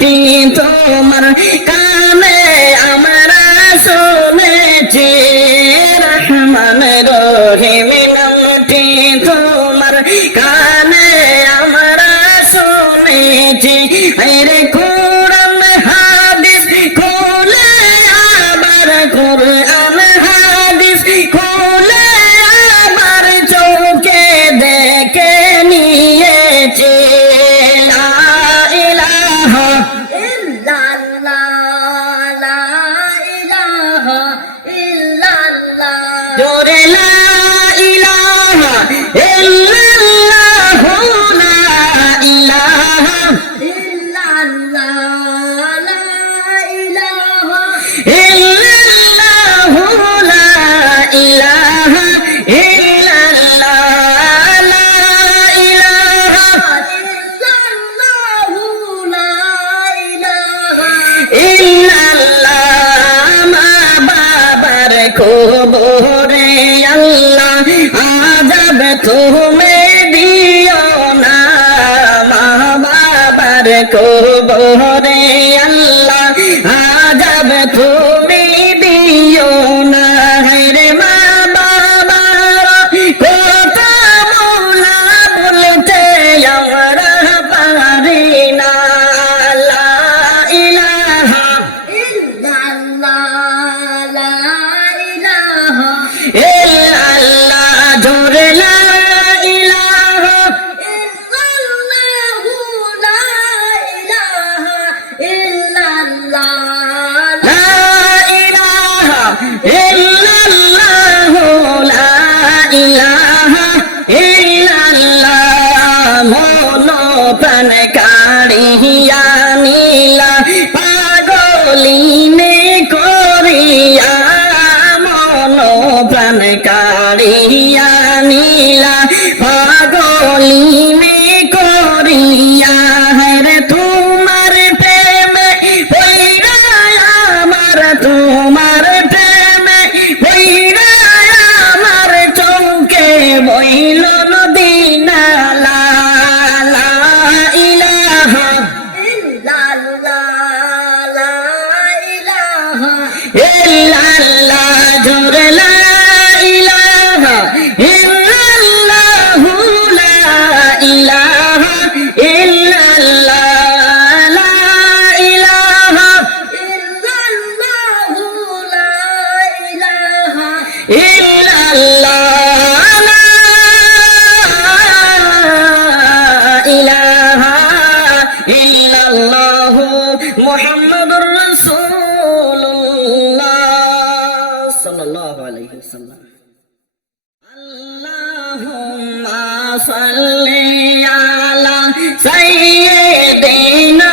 নামটি তোমার কানে আমরা শুনেছি, রহমান রহিম নামটি তোমার কানে আমরা শুনেছি। আরে কোরআন হাদিস খুলে আবার কোরআন হাদিস খুলে আবার চোখে দেখে নিয়েছি। লা ইলাহা ইল্লাল্লাহ, লা ইলাহা ইল্লাল্লাহ, জোরে লা ইলাহা ইল্লাল্লাহ, লা ইলাহা ইল্লাল্লাহ, লা ইলাহা ইল্লাল্লাহ, লা ইলাহা ইল্লাল্লাহ, লা ইলাহা ইল্লাল্লাহ, লা ইলাহা ইল্লাল্লাহ। মা বাবার কবরে আল্লাহ আযাব তুমি দিও না, মা বাবার কবরে আল্লাহ আযাব তুমি দিও না। রে মা বাবার কথা মোলা বলতে আমরা পারি না। লা ইলাহা ইল্লাল্লাহ, লা ইলাহা ইল্লাল্লাহ, জোরে লা ইলাহা ইল্লাল্লাহ, লা ইলাহা ইল্লাল্লাহ, লা ইলাহা ইল্লাল্লাহ, লা ইলাহা ইল্লাল্লাহ। মন প্রাণ কাড়িয়া নীলা পাগলিনে করিয়া, মন প্রাণ কাড়িয়া নীলা পাগলিনে করিয়া। রে তোমার প্রেমে পইরা আমার, তোমার প্রেমে পইরা আমার চৌকে বইল নদী নালা। লা ইলাহা ইল্লাল্লাহ, লা ইলাহা ইল্লাল্লাহ, জোরে লা ইলাহা ইল্লাল্লাহ, লা ইলাহা ইল্লাল্লাহ, লা ইলাহা ইল্লাল্লাহ, লা ইলাহা ইল্লাল্লাহ, লা ইলাহা ইল্লাল্লাহ, মুহাম্মাদুর রাসূলুল্লাহ সাল্লাল্লাহু আলাইহি ওয়াসাল্লাম। আল্লাহুম্মা সাল্লি আলা সাইয়্যিদিনা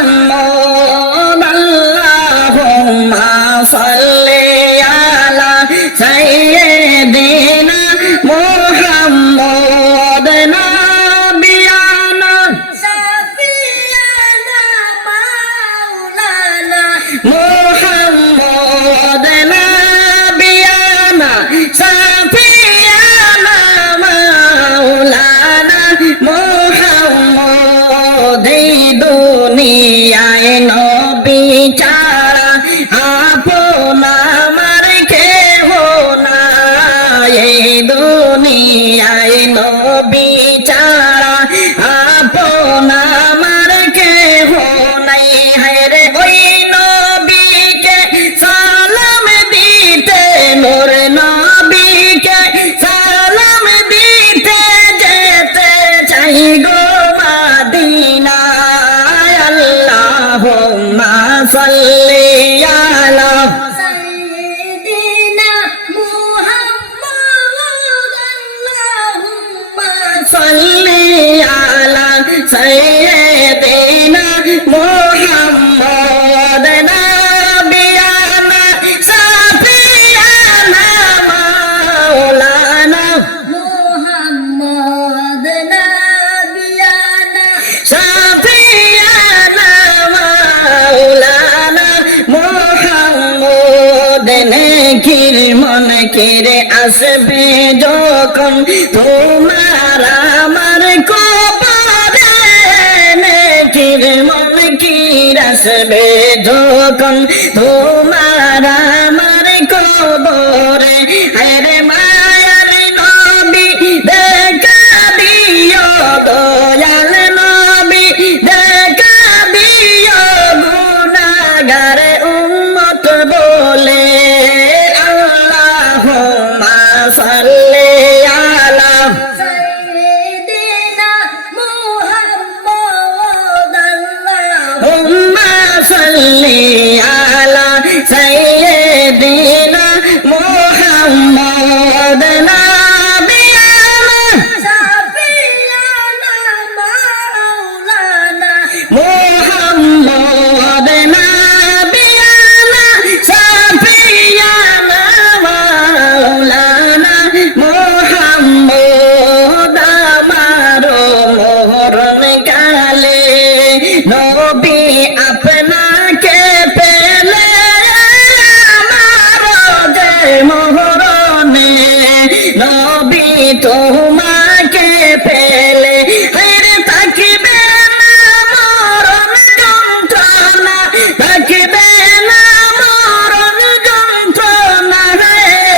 মুহাম্মদ, আল্লাহুম্মা সাল্লি আলা সাইয়্যিদিনা মুহাম্মদ, নাবিয়ানা সাফিয়ানা মাওলানা মুহাম্মদ, নাবিয়ানা সাফিয়ানা মাওলানা মুহাম্মদ। এই দুনিয়ায় নবী ছাড়া আপন আমার কেহ নাই, এই দুনিয়ায় নবী ছাড়া আপন আমার কেহ নাই। হায়রে ওই নবীকে সালাম দিতে, নূর নবীকে সালাম দিতে যেতে চাই গো মদিনায়। আল্লাহুম্মা সাল্লি আলা সাইয়্যিদিনা মুহাম্মদ, আল্লাহুম্মা সাল্লি আলা সাইয়্যিদিনা মুহাম্মদ, নাবিয়ানা সাফিয়ানা মাওলানা মুহাম্মদ, নাবিয়ানা সাফিয়ানা মাওলানা মুহাম্মদ। নেকির মন কেড়ে আসবে যখন তোমার আমার কবরে, নেকির মুনকির আসবে যখন তোমার আমার কবরে, আরে মায়ার নবী দেখা দিও, দয়াল নবী দেখা দিও, গুনাহগার উম্মত বলে আল্লাহুম্মা সাল্লি আলা সাইয়্যিদিনা মুহাম্মদ, আল্লাহুম্মা সাল্লি আলা সাইয়্যিদিনা মুহাম্মদ, নাবিয়ানা শাফিয়ানা মাওলানা মুহাম্মদ, নাবিয়ানা শাফিয়ানা মাওলানা মুহাম্মদ। আমার মোহরণ কালে নবী আপনাকে পেলে, আমার যে মোহরণে নবী তোমাকে পেলে, হেরে থাকিবে না মরণ যন্ত্রণা, থাকিবে না মরণ যন্ত্রণা,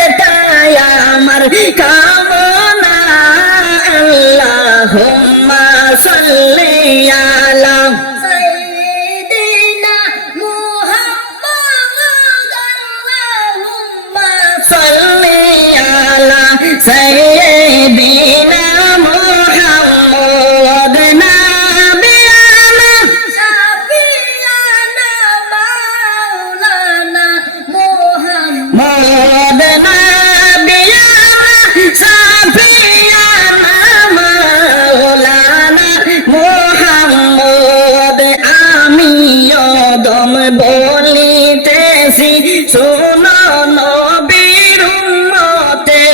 এটাই আমার কামনা। আল্লাহুম্মা সাল্লি আলা সাইয়্যিদিনা মুহাম্মদ, আল্লাহুম্মা সাল্লি আলা সাইয়্যিদিনা মুহাম্মদ, নাবিয়ানা শাফিয়ানা মাওলানা মুহাম্মদ, নাবিয়ানা শাফিয়ানা মাওলানা মুহাম্মদ। আমিও দম বলিতেছি শোনো নবীর উম্মতে,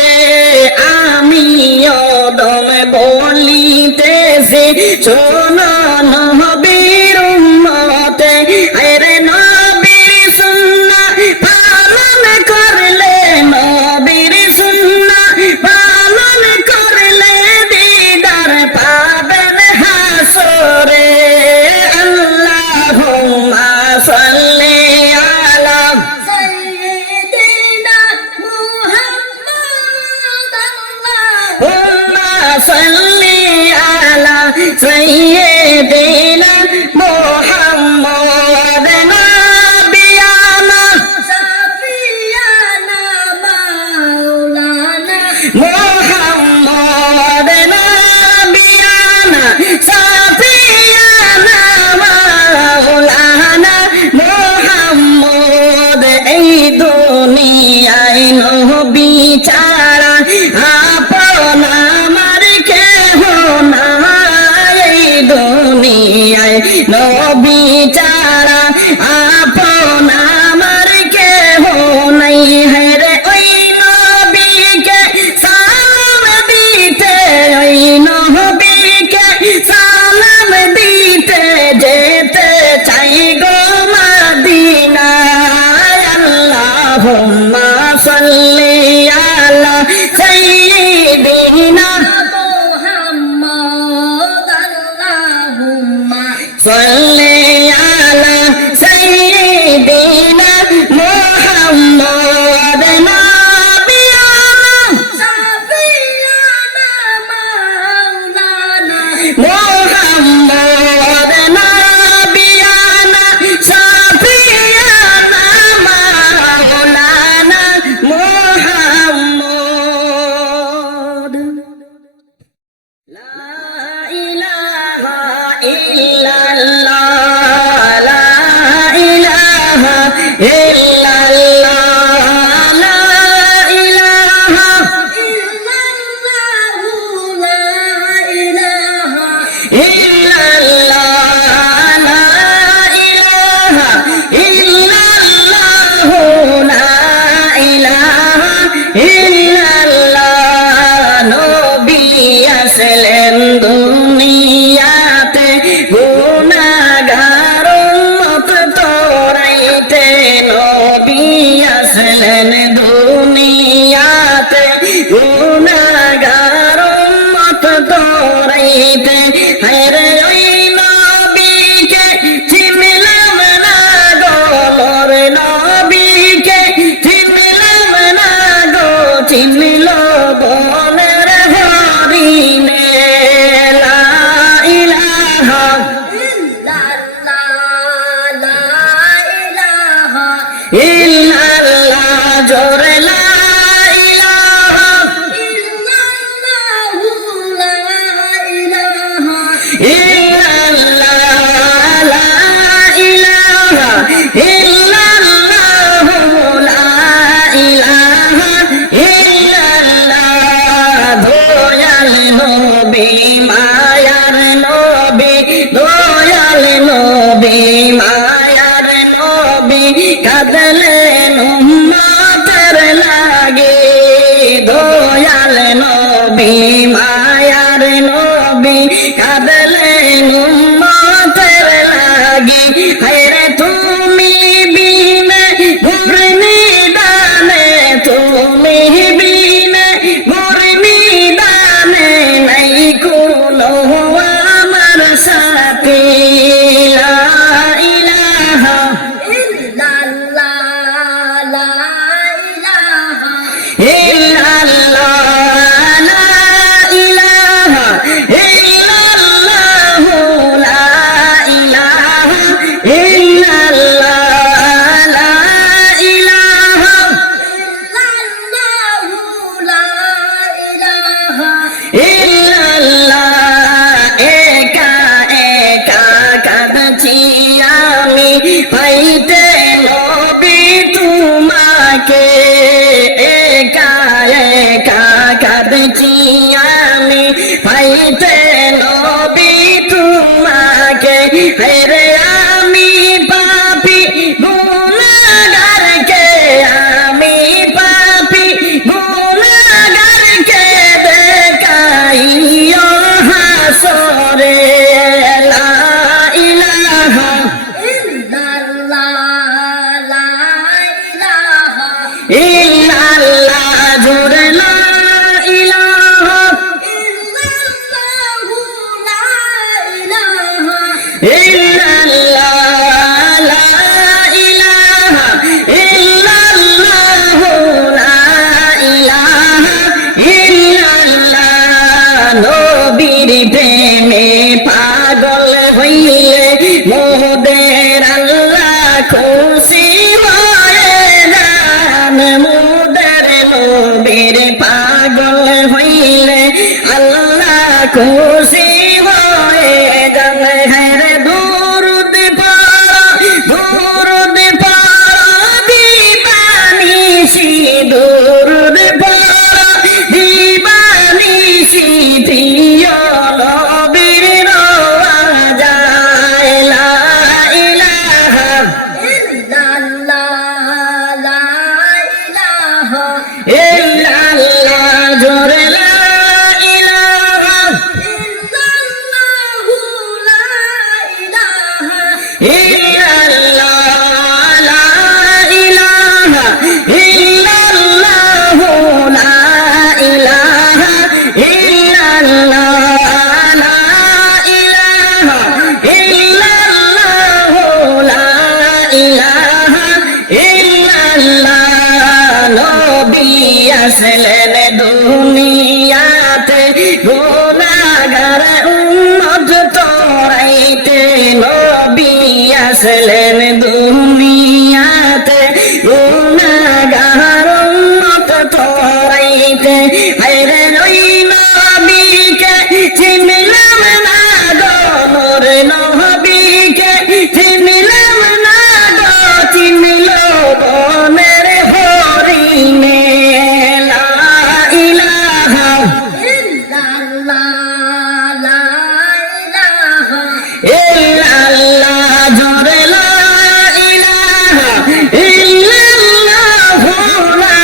আমিও দম বলিতেছি শোনো নবীর উম্মতে, আরে নবীর সুন্নাহ পালন করলে, নবীর সুন্নাহ পালন করলে দিদার পাবেন হাসরে। আল্লাহুম্মা সাল্লি আলা সাইয়্যিদিনা মুহাম্মদ, আল্লাহুম্মা সাল্লি আলা সাইয়্যিদিনা মুহাম্মদ, নাবিয়ানা শাফিয়ানা মাওলানা মুহাম্মদ, নাবিয়ানা শাফিয়ানা মাওলানা মুহাম্মদ। এই দুনিয়ায় নবী ছাড়া আপন আমার কেহ নাই, এই দুনিয়ায় নবী ছাড়া আপন আমার কেহ নাই, হেরে ওই নবীকে সালাম দিতে, ওই নবীকে সালাম দিতে যেতে চাই গো মদিনায়। আল্লাহুম্মা সাল্লি আলা সাইয়্যিদিনা মুহাম্মদ, আল্লাহুম্মা সাল্লি আলা সাইয়্যিদিনা মুহাম্মদ, নাবিয়ানা শাফিয়ানা মাওলানা মুহাম্মদ, নাবিয়ানা শাফিয়ানা মাওলানা মুহাম্মদ। লা ইলাহা ইল্লাল্লাহ, লা ইলাহা ইল্লাল্লাহ, লা ইলাহা ইল্লাল্লাহ, লা ইলাহা ইল্লাল্লাহ, লা ইলাহা ইল্লাল্লাহ, লা ইলাহা ইল্লাল্লাহ। নবী আসলেন দুনিয়াতে গুনাহগার উম্মত তোরাইতে, নবী আসলেন দুনিয়াতে গুনাহগার উম্মত তোরাইতে, হায়রে ওই নবী বনের হরিণে লা ইলাহা ইল্লাল্লাহ জোরে লা ইলাহা ইল্লাল্লাহ লা ইলাহা ইল্লাল্লাহ লা ইলাহা ইল্লাল্লাহ দয়াল নবী মায়ার নবী দয়াল নবী মায়ার নবী কাঁদলেন উম্মতের লাগি দয়াল নবী মায়ার নবী কাঁদলেন উম্মতের লাগি হায়রে তুমি বিনে ঘুরনি দানে তুমি বিনে ঘুরনি দানে নাই কোনো আমার সাথী লা ইলাহা ইল্লাল্লাহ লা ইলাহা ইল্লাল্লাহ লা ইলাহা ইল্লাল্লাহ লা ইলাহা ইল্লাল্লাহ একা একা কাঁদছি আমি পাইতে নবী তোমাকে একা একা কাঁদছি আমি পাইতে নবী তোমাকে হেরে আমি পাপী গুনাহগারকে আমি পাপী গুনাহগারকে দেখাইও হাসরে লা ইলাহা ইল্লাল্লাহ জোরে লা ইলাহা ইল্লাল্লাহ লা ইলাহা ইল্লাল্লাহ লা ইলাহা ইল্লাল্লাহ নবীর প্রেমে পাগল হইলে মোদের আল্লাহ খুশি হয়ে যান মোদের নবীর পাগল হইলে আল্লাহ খুশি হয়ে যান হেরে দুরুদ পড়ো দিবানিশি দুরুদ পড়ো দিবানিশি প্রিয় নবীর রওয়া যায় লা ইলাহা ইল্লাল্লাহ জোরে লা ইলাহা ইল্লাল্লাহ লা ইলাহা ইল্লাল্লাহ লা ইলাহা ইল্লাল্লাহ লা ইলাহা ইল্লাল্লাহ লা ইলাহা ইল্লাল্লাহ নবী আসলেন দুনিয়াতে গুনাহগার উম্মত তোরাইতে নবী আসলেন দুনিয়াতে গুনাহগার উম্মত তোরাইতে হায়রে ওই নবীকে চিনলাম না গো নূর নবীকে চিনলাম না গো চিনল বনের হরিণে লা ইলাহা ইল্লাল্লাহ জোরে লা ইলাহা ইল্লাল্লাহ লা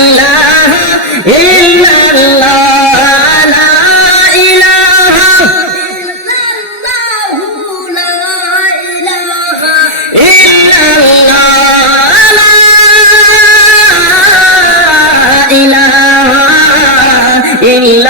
ইলাহা ইল্লাল্লাহ লা ইলাহা ইল্লাল্লাহ